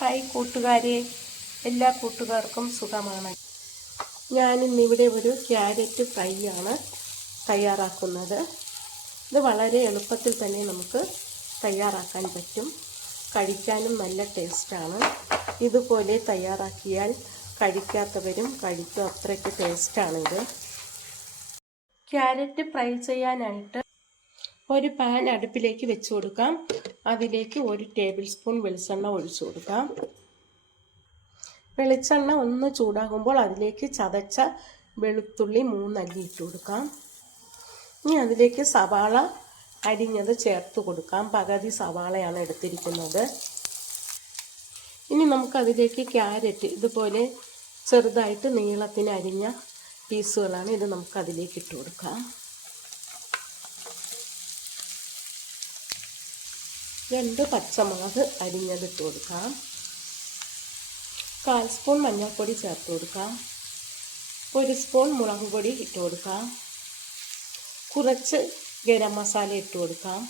Hi കൂട്ടുകാരെ, എല്ലാ കൂട്ടുകാർക്കും സുഖമാണ്. ഞാനിന്നിവിടെ ഒരു ക്യാരറ്റ് ഫ്രൈ ആണ് തയ്യാറാക്കുന്നത്. ഇത് വളരെ എളുപ്പത്തിൽ തന്നെ നമുക്ക് തയ്യാറാക്കാൻ പറ്റും. കഴിക്കാനും നല്ല ടേസ്റ്റാണ്. ഇതുപോലെ തയ്യാറാക്കിയാൽ കഴിക്കാത്തവരും കഴിക്കും, അത്രയ്ക്ക് ടേസ്റ്റാണിത്. ക്യാരറ്റ് ഫ്രൈ ചെയ്യാനായിട്ട് ഒരു പാൻ അടുപ്പിലേക്ക് വെച്ച് കൊടുക്കാം. അതിലേക്ക് 1 ടേബിൾ സ്പൂൺ വെളിച്ചെണ്ണ ഒഴിച്ചു കൊടുക്കാം. വെളിച്ചെണ്ണ ഒന്ന് ചൂടാകുമ്പോൾ അതിലേക്ക് ചതച്ച വെളുത്തുള്ളി 3 അല്ലി ഇട്ട് കൊടുക്കാം. ഇനി അതിലേക്ക് സവാള അരിഞ്ഞത് ചേർത്ത് കൊടുക്കാം. പകുതി സവാളയാണ് എടുത്തിരിക്കുന്നത്. ഇനി നമുക്കതിലേക്ക് ക്യാരറ്റ് ഇതുപോലെ ചെറുതായിട്ട് നീളത്തിന് അരിഞ്ഞ പീസുകളാണ്. ഇത് നമുക്കതിലേക്ക് ഇട്ട് കൊടുക്കാം. 2 പച്ചമുളക് അരിഞ്ഞതിട്ട് കൊടുക്കാം. 1/4 സ്പൂൺ മഞ്ഞൾപ്പൊടി ചേർത്ത് കൊടുക്കാം. 1 സ്പൂൺ മുളക് പൊടി ഇട്ട് കൊടുക്കാം. കുറച്ച് ഗരം മസാല ഇട്ട് കൊടുക്കാം.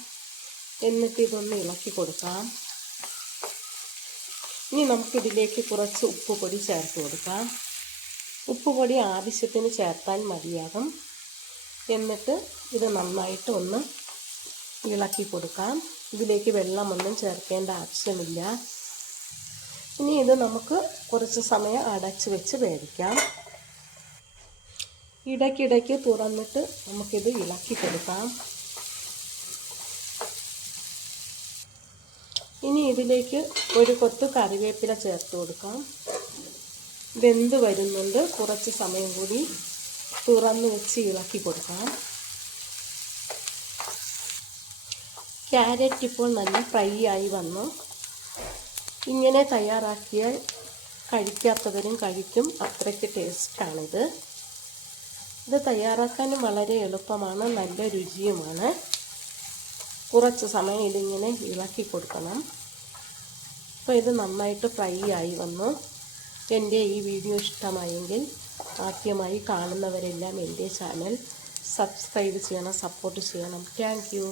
എന്നിട്ട് ഇതൊന്ന് ഇളക്കി കൊടുക്കാം. ഇനി നമുക്കിതിലേക്ക് കുറച്ച് ഉപ്പ് പൊടി ചേർത്ത് കൊടുക്കാം. ഉപ്പ് പൊടി ആവശ്യത്തിന് ചേർത്താൽ മതിയാകും. എന്നിട്ട് ഇത് നന്നായിട്ട് ഒന്ന് ഇളക്കി കൊടുക്കാം. ഇതിലേക്ക് വെള്ളമൊന്നും ചേർക്കേണ്ട ആവശ്യമില്ല. ഇനി ഇത് നമുക്ക് കുറച്ച് സമയം അടച്ച് വെച്ച് വേവിക്കാം. ഇടയ്ക്കിടയ്ക്ക് തുറന്നിട്ട് നമുക്കിത് ഇളക്കി കൊടുക്കാം. ഇനി ഇതിലേക്ക് ഒരു കൊത്ത് കറിവേപ്പില ചേർത്ത് കൊടുക്കാം. വെന്ത് വരുന്നുണ്ട്. കുറച്ച് സമയം കൂടി തുറന്ന് വെച്ച് ഇളക്കി കൊടുക്കാം. ക്യാരറ്റ് ഇപ്പോൾ നല്ല ഫ്രൈ ആയി വന്നു. ഇങ്ങനെ തയ്യാറാക്കിയാൽ കഴിക്കാത്തവരും കഴിക്കും, അത്രയ്ക്ക് ടേസ്റ്റാണിത്. ഇത് തയ്യാറാക്കാനും വളരെ എളുപ്പമാണ്, നല്ല രുചിയുമാണ്. കുറച്ച് സമയം ഇതിങ്ങനെ ഇളക്കി കൊടുക്കണം. അപ്പോൾ ഇത് നന്നായിട്ട് ഫ്രൈ ആയി വന്നു. എൻ്റെ ഈ വീഡിയോ ഇഷ്ടമായെങ്കിൽ ആദ്യമായി കാണുന്നവരെല്ലാം എൻ്റെ ചാനൽ സബ്സ്ക്രൈബ് ചെയ്യണം, സപ്പോർട്ട് ചെയ്യണം. Thank you.